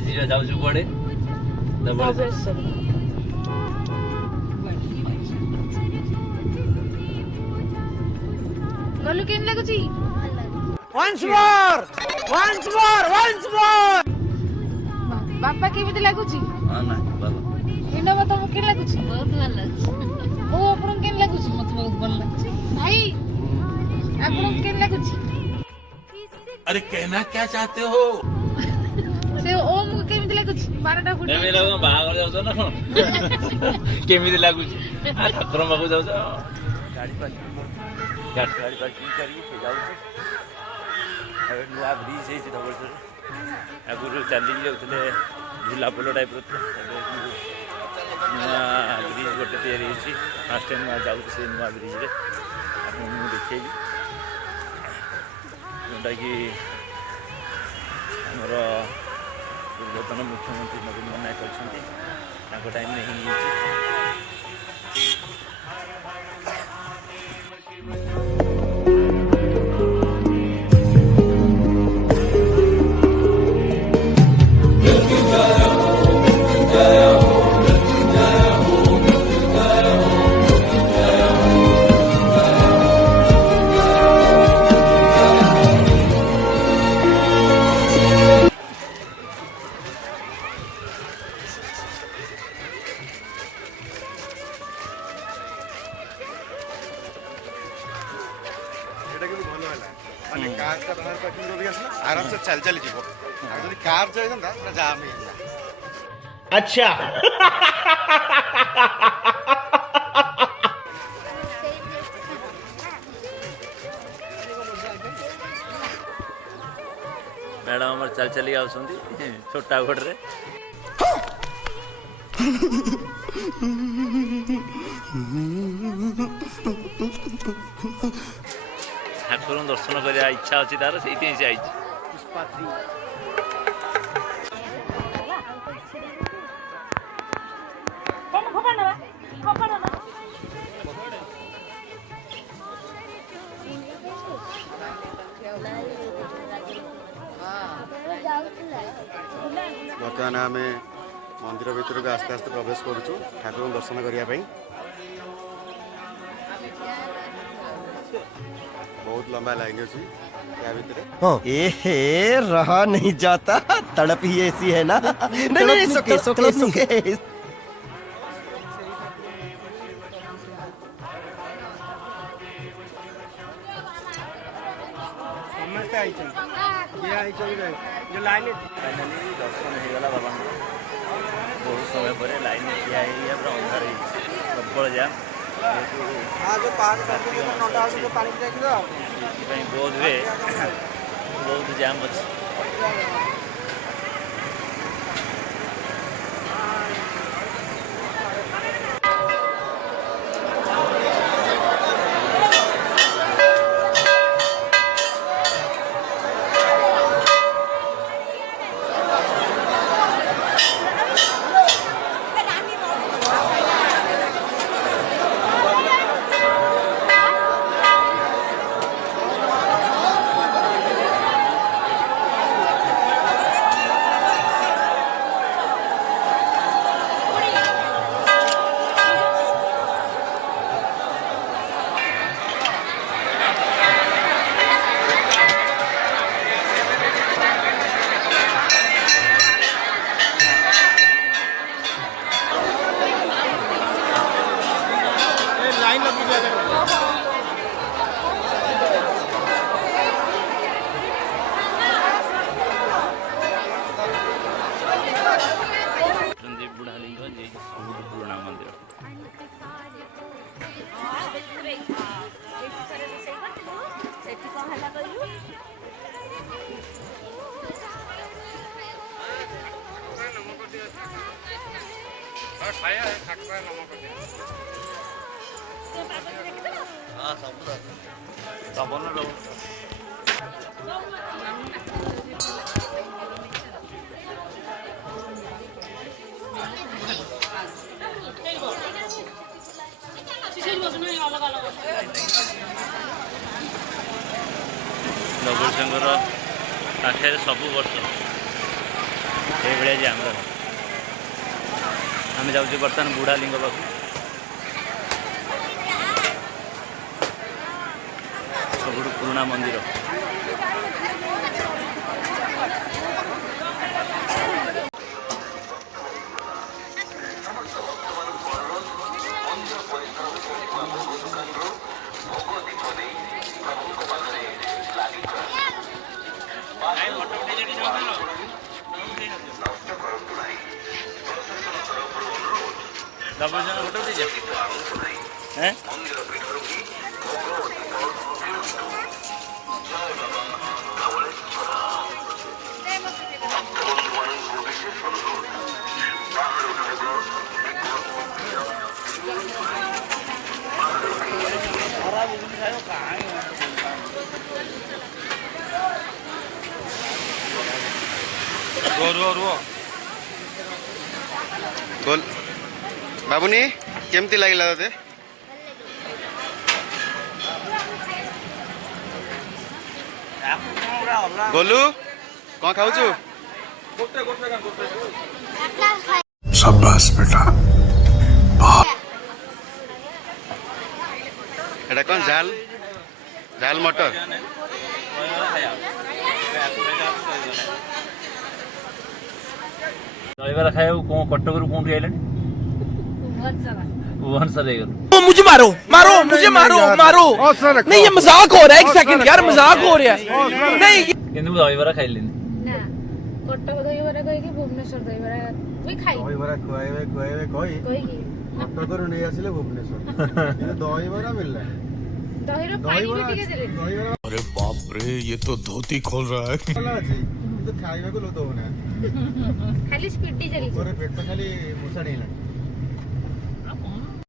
आज जाऊँ कड़े गलु केन लागुची once more बापा केमिति लागुची हाँ ना भल विनोद तुमको केन लागुची बहुत भल अछि ओ आपन केन लागुची मत बहुत भल अछि भाई आपन केन लागुची अरे कहना क्या चाहते हो से ओम को केमिति लागुची 12टा फुट केमिति लागो बाहागर जाउछ न केमिति लागुची आ ठाकुर बाबू जाउछ गाड़ी पार्किंग करी से जाउछ अब नुआ ब्रिज है से धबलसर आगुरु चली जाउतले झूला पोल टाइप रो नुआ ब्रिज गोटे तैयारी होछि फर्स्ट टाइम जाउछ से नुआ ब्रिज रे आपन मु देखैली जोटा कि हमर पूर्वतन मुख्यमंत्री नवीन पट्टनायक अच्छी टाइम में ही आराम से चल चली जीव कार जाए जाम अच्छा मैडम हमारे चल चली आउछंती छोटा गोटे ठाकुर दर्शन करने इच्छा अच्छी तार से आई बर्तमान आम मंदिर भर को आस्ते आस्ते प्रवेश करुचु ठाकुर दर्शन करने बहुत लंबा लाइन अच्छी या भितर एहे रहा नहीं जाता तड़प ही ऐसी है ना नहीं सुके सुके सुके फाइनाली दर्शन होगा बाबा बहुत समय पर लाइन ठिया पूरा अंधार प्रबल जाम बोध हुए बहुत जाम अच्छे पुराना मंदिर नवरसिंहर पाखे सब वर्ष ये जे आम आम जाऊँ बर्तमान बुढ़ा लिंग पाख सब पुराना मंदिर हैं ରୁହ ଗୋଲ ବାବୁନି କେମିତି ଲାଗିଲା ତତେ ଗୋଲୁ କଣ ଖାଉଛୁ शाबाश बेटा ଏଟା କଣ ଝାଲ ଝାଲ ମଟର दहीबरा खाया कौन कटक कौन आइले बहुत सारा भुवनेश्वर गल मुझे मारो मारो मुझे मारो मारो नहीं ये मजाक हो रहा है एक सेकंड यार मजाक हो रहा है नहीं किंतु दहीबरा खाइले ना कटक दहीबरा कहि कि भुवनेश्वर दहीबरा मुई खाई ଦହିବରା ଖୁଆଇବେ ଖୁଆଇବେ କହି कहि कि କଟକରୁ ନେଇ ଆସିଲେ ଭୁବନେଶ୍ୱର ଦହିବରା ମିଳିଲା दहीर पानी भी टिके देले ଦହିବରା अरे बाप रे ये तो धोती खोल रहा है ଭଲ ଅଛି କିନ୍ତୁ ଖାଇବାକୁ ଲୋକ ଦଉନାହାନ୍ତି खाली स्पीड चली ଉପରେ ପେଟ ଖାଲି ମୁସାଡିଲା